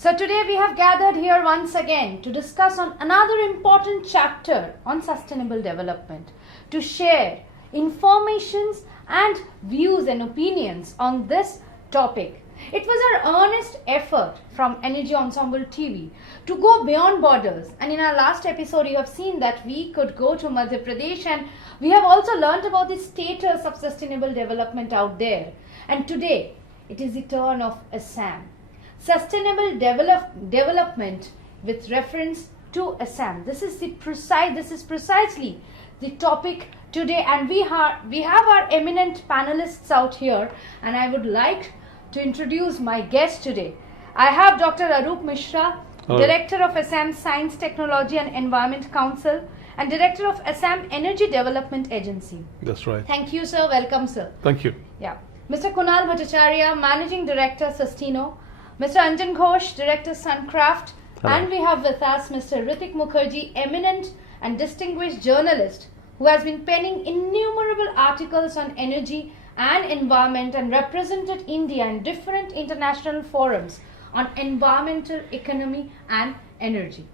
So today we have gathered here once again to discuss on another important chapter on sustainable development, to share informations and views and opinions on this topic. It was our earnest effort from Energy Ensemble TV to go beyond borders, and in our last episode you have seen that we could go to Madhya Pradesh and we have also learnt about the status of sustainable development out there. And today it is the turn of Assam. Sustainable development with reference to Assam. This is precisely the topic today, and we have our eminent panelists out here, and I would like to introduce my guest today. I have Dr. Arup Mishra, Hello. Director of Assam Science, Technology and Environment Council and Director of Assam Energy Development Agency. That's right. Thank you, sir. Welcome, sir. Thank you. Yeah. Mr. Kunal Bhattacharya, Managing Director, Sustino. Mr. Anjan Ghosh, Director, Suncraft. Hello. And we have with us Mr. Ritik Mukherjee, eminent and distinguished journalist who has been penning innumerable articles on energy and environment and represented India in different international forums on environmental economy and energy.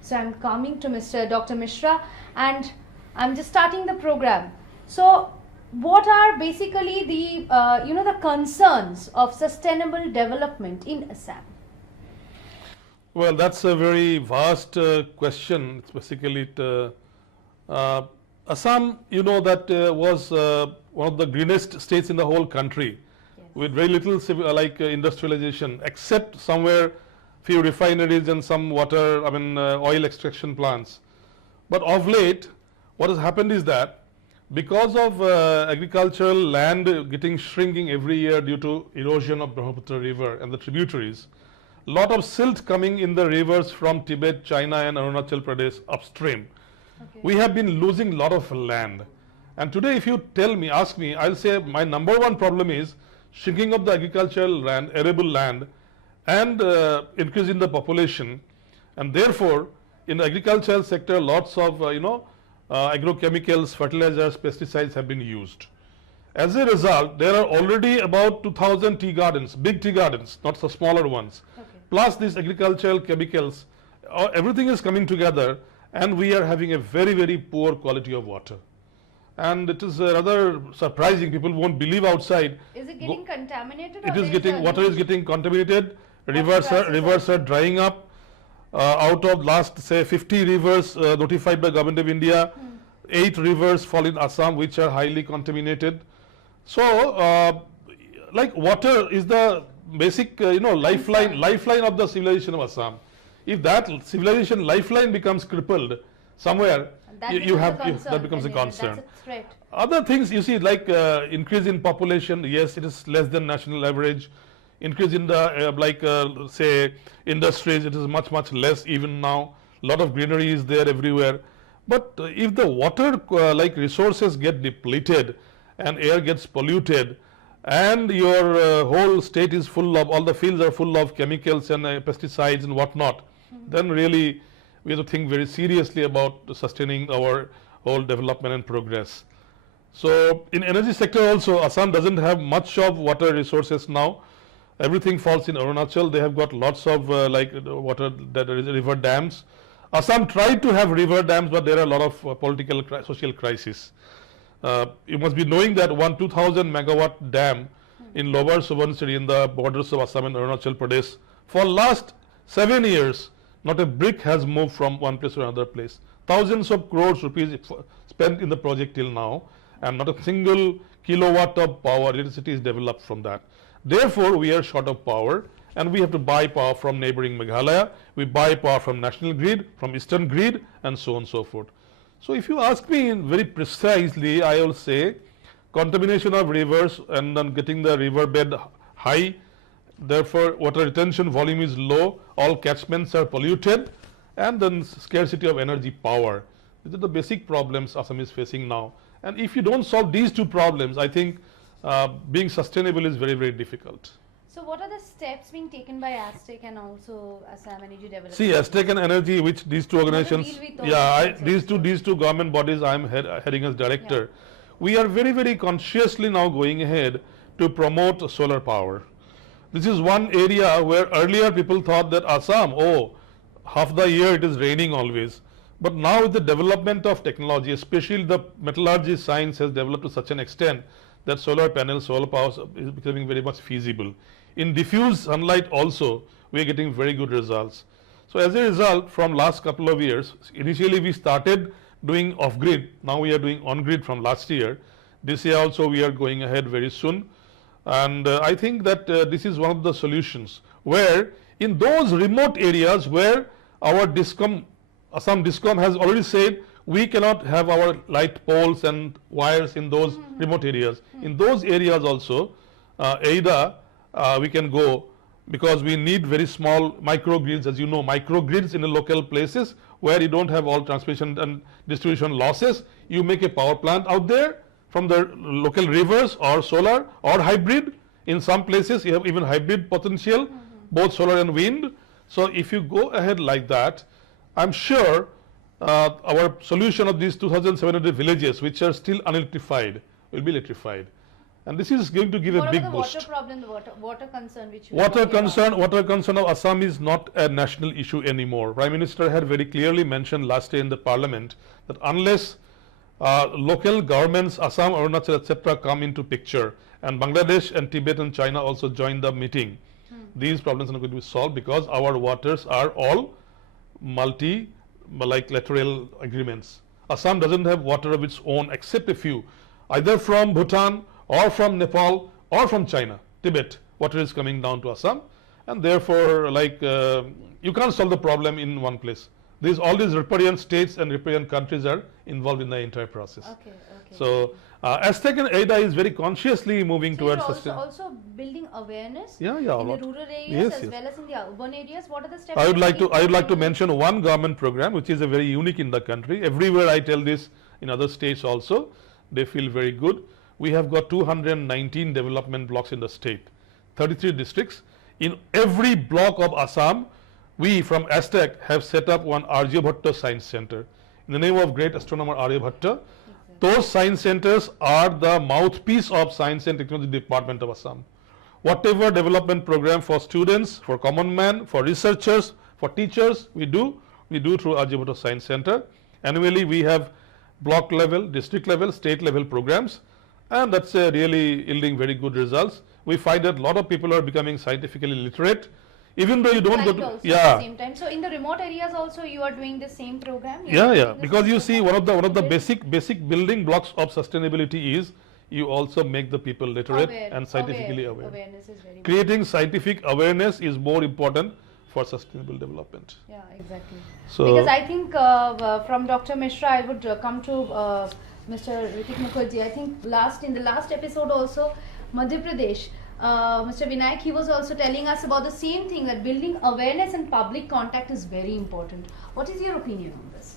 So I'm coming to Mr. Dr. Mishra and I'm just starting the program. So what are basically the the concerns of sustainable development in Assam? Well, that's a very vast question. It's basically Assam, you know, that was one of the greenest states in the whole country, Yes. with very little industrialization, except somewhere few refineries and some oil extraction plants. But of late, what has happened is that because of agricultural land shrinking every year due to erosion of Brahmaputra river and the tributaries, lot of silt coming in the rivers from Tibet, China and Arunachal Pradesh upstream. Okay. We have been losing lot of land. And today if you ask me, I'll say my number one problem is shrinking of the agricultural land, arable land, and increase in the population. And therefore, in the agricultural sector, lots of agrochemicals, fertilizers, pesticides have been used. As a result, there are already about 2,000 tea gardens, big tea gardens, not the smaller ones. Okay. Plus these agricultural chemicals, everything is coming together, and we are having a very, very poor quality of water. And it is rather surprising. People won't believe outside. Is it getting contaminated? It is getting, water is getting contaminated, rivers are drying up. Out of last, say, 50 rivers notified by Government of India, 8 rivers fall in Assam which are highly contaminated. So, water is the basic, lifeline of the civilization of Assam. If that civilization lifeline becomes crippled somewhere, that becomes a concern. That's a threat. Other things you see, like increase in population, yes, it is less than national average. Increase in the say industries, it is much less even now. Lot of greenery is there everywhere. But if the water resources get depleted and air gets polluted, and your whole state is full of, all the fields are full of chemicals and pesticides and whatnot, then really we have to think very seriously about sustaining our whole development and progress. So in energy sector also, Assam doesn't have much of water resources now. Everything falls in Arunachal. They have got lots of water, that is river dams. Assam tried to have river dams, but there are a lot of political, social crisis. You must be knowing that 2,000 megawatt dam in Lower Subansiri in the borders of Assam and Arunachal Pradesh, for last 7 years, not a brick has moved from one place to another place. Thousands of crores rupees spent in the project till now, and not a single kilowatt of power, electricity is developed from that. Therefore, we are short of power, and we have to buy power from neighboring Meghalaya. We buy power from national grid, from eastern grid, and so on and so forth. So if you ask me very precisely, I will say contamination of rivers and then getting the river bed high, therefore water retention volume is low, all catchments are polluted, and then scarcity of energy power. These are the basic problems Assam is facing now. And if you don't solve these two problems, I think being sustainable is very, very difficult. So what are the steps being taken by Aztec and also Assam Energy Development? See, Aztec and Energy, which these two organizations, these two government bodies I am heading as director, we are very, very consciously now going ahead to promote solar power. This is one area where earlier people thought that Assam, oh, half the year it is raining always. But now with the development of technology, especially the metallurgy science has developed to such an extent that solar panels, solar power is becoming very much feasible. In diffuse sunlight also, we are getting very good results. So as a result, from last couple of years, initially we started doing off-grid. Now we are doing on-grid from last year. This year also we are going ahead very soon. And I think that this is one of the solutions where in those remote areas where our DISCOM, Assam DISCOM has already said we cannot have our light poles and wires in those remote areas. In those areas also, AIDA we can go because we need very small microgrids, as you know, microgrids in the local places where you don't have all transmission and distribution losses. You make a power plant out there from the local rivers or solar or hybrid. In some places you have even hybrid potential, both solar and wind. So if you go ahead like that, I'm sure our solution of these 2,700 villages which are still unelectrified will be electrified. And this is going to give a big boost. What about the water problem, the water concern which you water concern of Assam is not a national issue anymore. Prime Minister had very clearly mentioned last year in the parliament that unless local governments, Assam, Arunachal, etc. come into picture and Bangladesh and Tibet and China also join the meeting, these problems are not going to be solved because our waters are all multilateral agreements. Assam doesn't have water of its own except a few, either from Bhutan or from Nepal or from China, Tibet. Water is coming down to Assam, and therefore you can't solve the problem in one place. All these riparian states and riparian countries are involved in the entire process. Okay. So Aztec and AIDA is very consciously moving towards also building awareness in the rural areas as well as in the urban areas. What are the steps? I would like to mention one government program which is a very unique in the country. Everywhere I tell this in other states also, they feel very good. We have got 219 development blocks in the state, 33 districts. In every block of Assam, we from Aztec have set up one Aryabhatta Science Center in the name of great astronomer Aryabhatta. Those science centers are the mouthpiece of Science and Technology Department of Assam. Whatever development program for students, for common man, for researchers, for teachers, we do through Aryabhatta Science Center. Annually, we have block level, district level, state level programs, and that's really yielding very good results. We find that a lot of people are becoming scientifically literate, even though you don't go to at the same time. So in the remote areas also you are doing the same program? Because you see one of the basic building blocks of sustainability is you also make the people literate and scientifically aware. Awareness is very Creating scientific awareness is more important for sustainable development. Yeah, exactly. So because I think from Dr. Mishra I would come to Mr. Ritik Mukherjee. I think in the last episode also, Madhya Pradesh, Mr. Vinayak, he was also telling us about the same thing, that building awareness and public contact is very important. What is your opinion on this?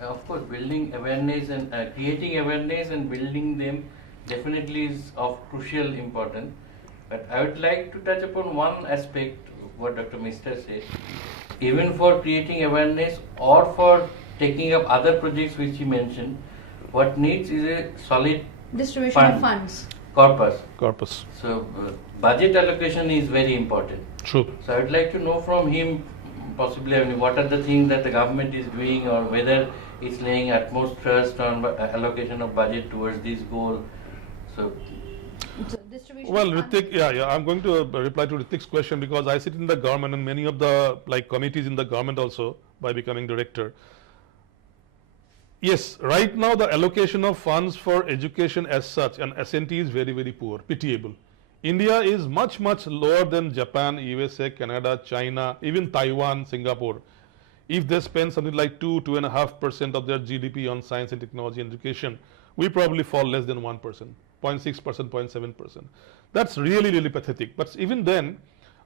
Of course, building awareness and creating awareness and building them definitely is of crucial importance. But I would like to touch upon one aspect, what Dr. Mishra said. Even for creating awareness or for taking up other projects which he mentioned, what needs is a solid distribution of funds. Corpus. So budget allocation is very important. True. So I would like to know from him possibly what are the things that the government is doing, or whether it's laying utmost trust on allocation of budget towards this goal. So well, Ritik, I'm going to reply to Ritik's question because I sit in the government and many of the committees in the government also by becoming director. Yes, right now the allocation of funds for education as such and S&T is very, very poor, pitiable. India is much, much lower than Japan, USA, Canada, China, even Taiwan, Singapore. If they spend something like 2.5% of their GDP on science and technology and education, we probably fall less than 1%, 0.6%, 0.7%. That's really, really pathetic. But even then,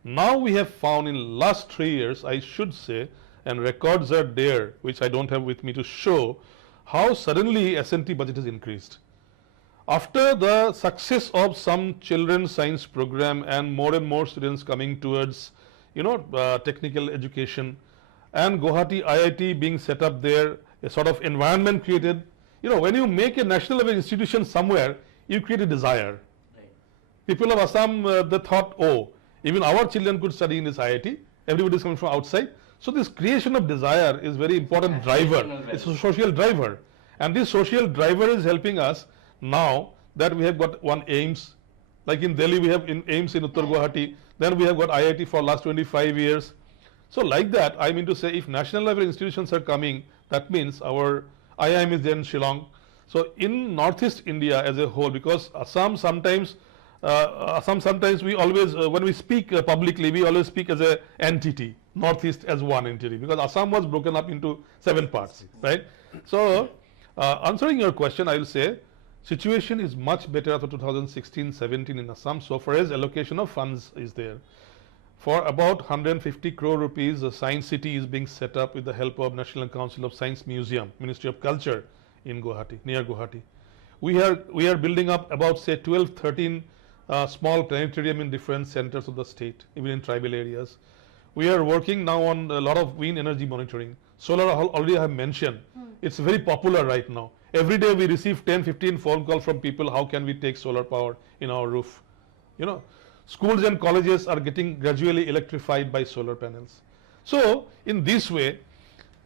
now we have found in last 3 years, I should say, and records are there, which I don't have with me to show, how suddenly S&T budget has increased. After the success of some children's science program and more students coming towards, technical education, and Guwahati IIT being set up there, a sort of environment created. When you make a national level institution somewhere, you create a desire. People of Assam, they thought, oh, even our children could study in this IIT. Everybody is coming from outside. So this creation of desire is very important driver. It's a social driver. And this social driver is helping us now that we have got one AIMS. Like in Delhi, we have AIMS in Uttar Guwahati. Then we have got IIT for last 25 years. So like that, I mean to say, if national level institutions are coming, that means our IIM is there in Shillong. So in Northeast India as a whole, because Assam sometimes we always, when we speak publicly, we always speak as an entity, Northeast as one entity, because Assam was broken up into 7 parts, right? So answering your question, I will say, situation is much better after 2016-17 in Assam, so far as allocation of funds is there. For about 150 crore rupees, a science city is being set up with the help of National Council of Science Museum, Ministry of Culture in Guwahati, near Guwahati. We are building up about say 12, 13 small planetarium in different centers of the state, even in tribal areas. We are working now on a lot of wind energy monitoring. Solar already I have mentioned. It's very popular right now. Every day we receive 10, 15 phone calls from people, how can we take solar power in our roof? You know, schools and colleges are getting gradually electrified by solar panels. So in this way,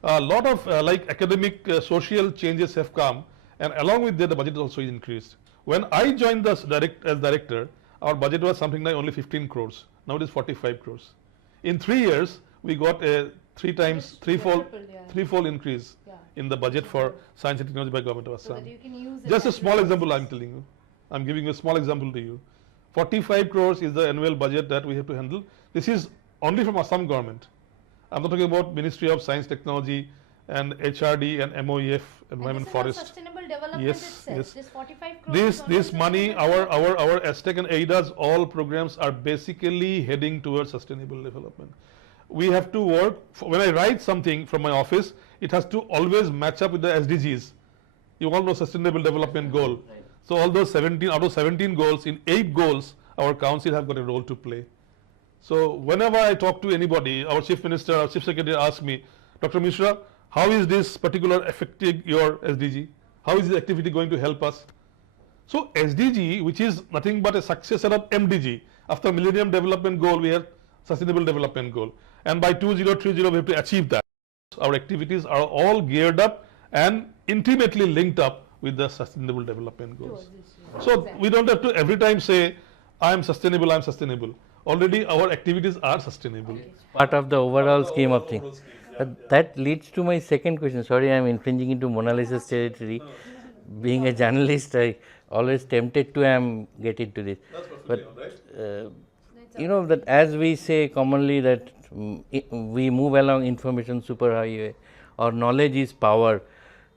a lot of like academic social changes have come, and along with that the budget also is increased. When I joined as director, our budget was something like only 15 crores. Now it is 45 crores. In 3 years, we got a threefold increase in the budget for science and technology by government of Assam. So just a small example I'm telling you. I'm giving a small example to you. 45 crores is the annual budget that we have to handle. This is only from Assam government. I'm not talking about Ministry of Science, Technology and HRD and MOEF, Environment, Forest. Sustainable development Yes, itself. yes. This 45 crores. This money, our Aztec and AIDA's all programs are basically heading towards sustainable development. We have to work, when I write something from my office, it has to always match up with the SDGs. You all know sustainable development goal. So all those 17, out of 17 goals, in 8 goals, our council have got a role to play. So whenever I talk to anybody, our chief minister, our chief secretary asks me, Dr. Mishra, how is this particular affecting your SDG? How is this activity going to help us? So SDG, which is nothing but a successor of MDG, after Millennium Development Goal, we have Sustainable Development Goal. And by 2030, we have to achieve that. Our activities are all geared up and intimately linked up with the Sustainable Development Goals. So we don't have to every time say, I am sustainable, I am sustainable. Already our activities are sustainable. Part of the overall scheme of things. That leads to my second question. Sorry, I am infringing into Mona Lisa's territory. Being a journalist, I always tempted to get into this. But you know that as we say commonly that we move along information superhighway, or knowledge is power.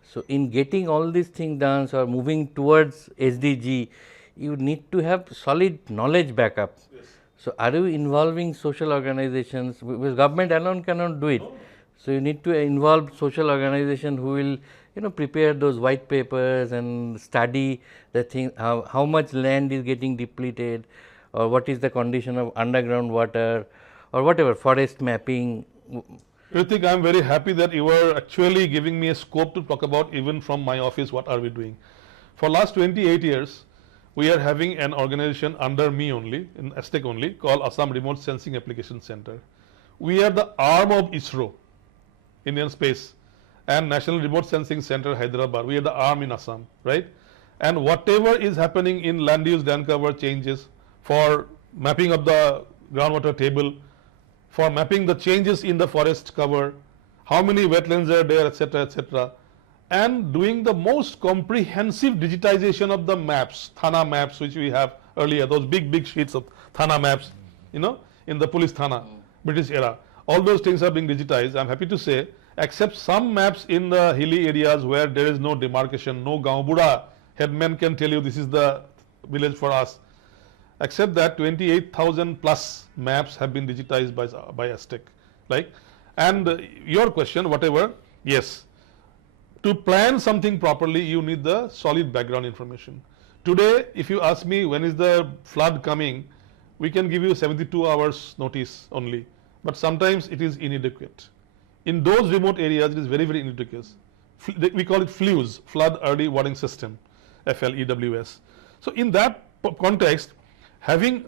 So in getting all these things done or moving towards SDG, you need to have solid knowledge backup. Yes. So are you involving social organizations? Because government alone cannot do it. No. So you need to involve social organization who will prepare those white papers and study the thing, how much land is getting depleted, or what is the condition of underground water, or whatever, forest mapping. Ritik, I am very happy that you are actually giving me a scope to talk about even from my office what are we doing. For last 28 years, we are having an organization under me only, in Aztec only, called Assam Remote Sensing Application Center. We are the arm of ISRO, Indian Space, and National Remote Sensing Center, Hyderabad. We are the arm in Assam, right? And whatever is happening in land use, land cover changes, for mapping of the groundwater table, for mapping the changes in the forest cover, how many wetlands are there, etc., and doing the most comprehensive digitization of the maps, Thana maps, which we have earlier, those big sheets of Thana maps, in the police Thana, British era. All those things are being digitized, I'm happy to say, except some maps in the hilly areas where there is no demarcation, no Gaon Buda headman can tell you this is the village for us. Except that 28,000 plus maps have been digitized by Aztec, right? And your question, whatever, yes. To plan something properly, you need the solid background information. Today, if you ask me when is the flood coming, we can give you 72 hours notice only. But sometimes it is inadequate. In those remote areas, it is very inadequate. We call it FLEWS, Flood Early Warning System, FLEWS. So in that context, Having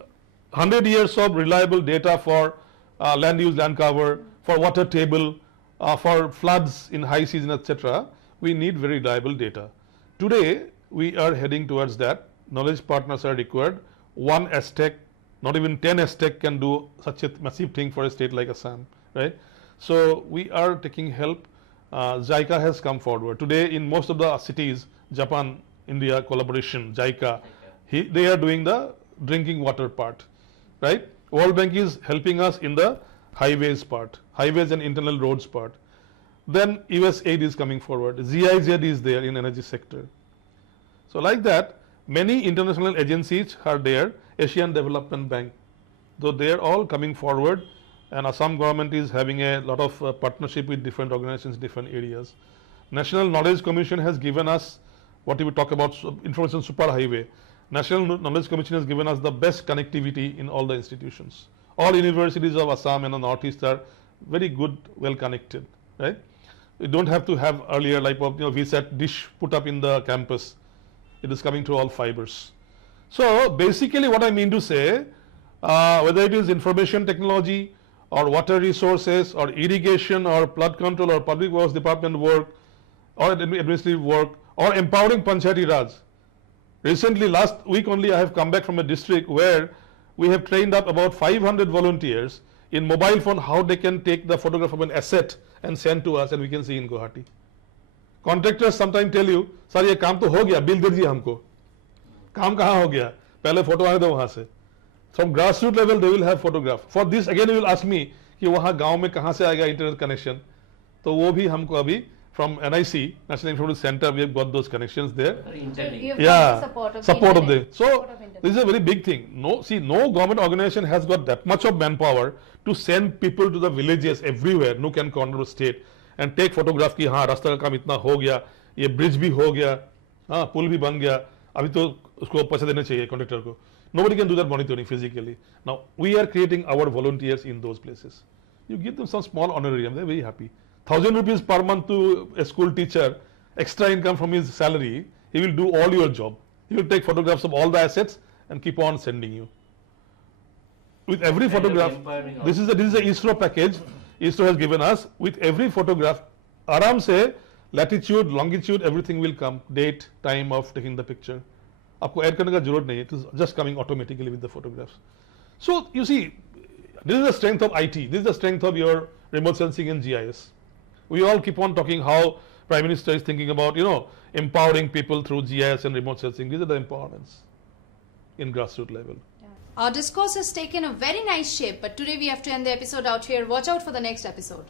100 years of reliable data for land use, land cover, for water table, for floods in high season, etc., we need very reliable data. Today, we are heading towards that. Knowledge partners are required. One Aztec, not even 10 Aztec can do such a massive thing for a state like Assam, right? So we are taking help. JICA has come forward. Today, in most of the cities, Japan, India collaboration, JICA, they are doing the drinking water part, right? World Bank is helping us in the highways part, highways and internal roads part. Then US aid is coming forward. GIZ is there in energy sector. So like that, many international agencies are there. Asian Development Bank, though they are all coming forward, and Assam government is having a lot of partnership with different organizations, different areas. National Knowledge Commission has given us what we talk about information superhighway. National Knowledge Commission has given us the best connectivity in all the institutions. All universities of Assam and the Northeast are very good, well connected, right? You don't have to have earlier like VSAT dish put up in the campus. It is coming through all fibers. So basically what I mean to say, whether it is information technology or water resources or irrigation or flood control or public works department work or administrative work or empowering Panchayati Raj. Recently, last week only, I have come back from a district where we have trained up about 500 volunteers in mobile phone how they can take the photograph of an asset and send to us and we can see in Guwahati. Contractors sometimes tell you, sir, ये काम तो हो गया, bill दे दीजिए हमको. काम कहाँ हो गया? पहले फोटो आने दो वहाँ से. From grassroots level, they will have photograph. For this, again, you will ask me कि वहाँ गांव में कहाँ से आएगा internet connection? तो वो भी हमको अभी from NIC, National Information Center, we have got those connections there. You've got the support of the internet. So this is a very big thing. No government organization has got that much of manpower to send people to the villages everywhere, nook and corner of state, and take photograph कि हाँ रास्ता का काम इतना हो गया, ये bridge भी हो गया, हाँ पुल भी बन गया, अभी तो उसको पैसे देने चाहिए contractor को. Nobody can do that monitoring physically. Now we are creating our volunteers in those places. You give them some small honorarium, they're very happy. 1,000 rupees per month to a school teacher, extra income from his salary, he will do all your job. He will take photographs of all the assets and keep on sending you. With every photograph, this is a ISRO package ISRO has given us. With every photograph, aram se latitude, longitude, everything will come, date, time of taking the picture. आपको add करने का जरूरत नहीं है. It is just coming automatically with the photographs. So you see, this is the strength of IT. This is the strength of your remote sensing and GIS. We all keep on talking how Prime Minister is thinking about, empowering people through GIS and remote sensing. These are the empowerments in grassroots level. Our discourse has taken a very nice shape, but today we have to end the episode out here. Watch out for the next episode.